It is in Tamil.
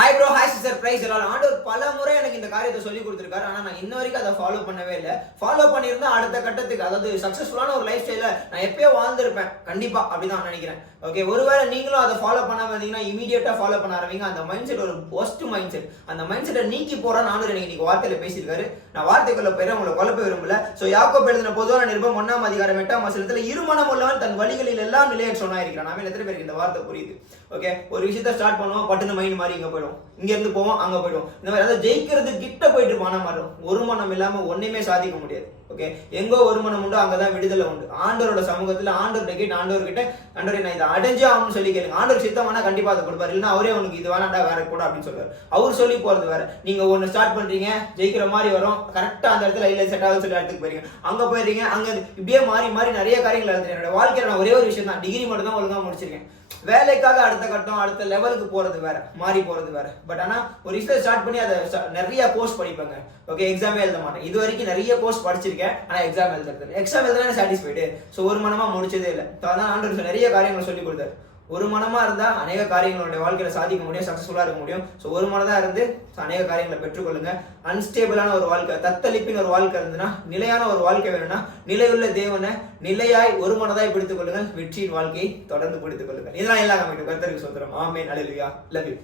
Hi bro hi sister prize எல்லாம் ஆண்டவர் பல முறை எனக்கு இந்த காரியத்தை சொல்லி கொடுத்துருக்காரு. ஆனால் நான் இன்ன வரைக்கும் அதை ஃபாலோ பண்ணவே இல்லை. ஃபாலோ பண்ணியிருந்தா அடுத்த கட்டத்துக்கு அதாவது சக்ஸஸ்ஃபுல்லான ஒரு லைஃப் ஸ்டைலில் நான் எப்பயோ வாழ்ந்திருப்பேன். கண்டிப்பாக அப்படிதான் நினைக்கிறேன். ஓகே ஒருவேளை நீங்களும் அதை ஃபாலோ பண்ணாம இருந்தீங்கன்னா இமீடியட்டாக ஃபாலோ பண்ண ஆரம்பிங்க. அந்த மைண்ட் செட் ஒரு ஒஸ்ட் மைண்ட் செட் அந்த மைண்ட் செட்டை நீக்கி போகிற நானும் எனக்கு இன்னைக்கு வார்த்தையில் பேசியிருக்காரு. நான் வார்த்தைக்குள்ள போயிட உங்களை குழப்ப விரும்பல. ஸோ யாக்கோ எழுதின பொதுவான நிருபம் ஒன்னாம் அதிகாரம் எட்டாம் வசனத்தில் இருமனம் உள்ளவன் தன் வழிகளில் எல்லாம் நிலையை சொன்னா இருக்கிறான் நாம எத்தனை பேருக்கு இந்த வார்த்தை புரியுது? ஓகே ஒரு விஷயத்த ஸ்டார்ட் பண்ணுவோம் பட்டுன்னு மைண்ட் மாதிரி இங்கே போயிடும். இங்க இருந்து போவோம் அங்க போயிடுவோம். இந்த மாதிரி அதாவது ஜெயிக்கிறது கிட்ட போயிட்டு மனம் மாறும். ஒரு மனம் இல்லாம ஒண்ணுமே சாதிக்க முடியாது. ஓகே எங்கோ ஒரு மனம் உண்டு அங்கதான் விடுதலை உண்டு. ஆண்டவரோட சமூகத்துல ஆண்டவர் கேட்டு ஆண்டவர் கிட்ட ஆண்டவரை நான் இதை அடைஞ்சே ஆகணும்னு சொல்லி கேளுங்க. ஆண்டவர் சித்தமானா கண்டிப்பா அதை கொடுப்பாரு. இல்லைன்னா அவரே உனக்கு இது வேணாண்டா வேற கூட அப்படின்னு சொல்லுவார். அவர் சொல்லி போறது வேற. நீங்க ஒன்னு ஸ்டார்ட் பண்றீங்க ஜெயிக்கிற மாதிரி வரும். கரெக்டா அந்த இடத்துல இல்ல செட் ஆகுது சொல்லி இடத்துக்கு போறீங்க அங்க போயிருங்க அங்க இப்படியே மாறி மாறி நிறைய காரியங்கள் நடந்துட்டு என்னோட வாழ்க்கையில நான் ஒரே ஒரு விஷயம் தான் டிகிரி மட்டும் தான் ஒழுங்கா முடிச்சிருக்கேன். வேலைக்காக அடுத்த கட்டம் அடுத்த லெவலுக்கு போறது வேற மாறி போறது வேற. பட் ஆனா ஒரு விஷயம் ஸ்டார்ட் பண்ணி அதை நிறைய கோர்ஸ் படிப்பாங்க. ஓகே எக்ஸாமே எழுத மாட்டேன். இது வரைக்கும் நிறைய கோர்ஸ் படிச்சிருக்கேன் ஆனா எக்ஸாம் எழுதுறது எக்ஸாம் எழுதுனா சாட்டிஸ்ஃபைடு ஸோ ஒரு மனமா முடிச்சதே இல்லை. So அதான் ஆண்டவர் நிறைய காரியங்களை சொல்லி கொடுத்தாரு. ஒரு மனமா இருந்தா அநேக காரியங்களுடைய வாழ்க்கையில சாதிக்க முடியும் சக்சஸ்ஃபுல்லா இருக்க முடியும். ஸோ ஒரு மனதா இருந்து அநேக காரியங்களை பெற்றுக்கொள்ளுங்க. அன்ஸ்டேபிளான ஒரு வாழ்க்கை தத்தளிப்பின் ஒரு வாழ்க்கை இருந்ததுன்னா நிலையான ஒரு வாழ்க்கை வேணும்னா நிலையுள்ள தேவனை நிலையாய் ஒரு மனதாய் பிடித்துக் கொள்ளுங்கள் வெற்றியின் வாழ்க்கையை தொடர்ந்து பிடித்துக் கொள்ளுங்கள் இதெல்லாம் எல்லாம் கமிட்டு கருத்தருக்கு சொல்றோம் ஆமே நல்லா லவ் யூ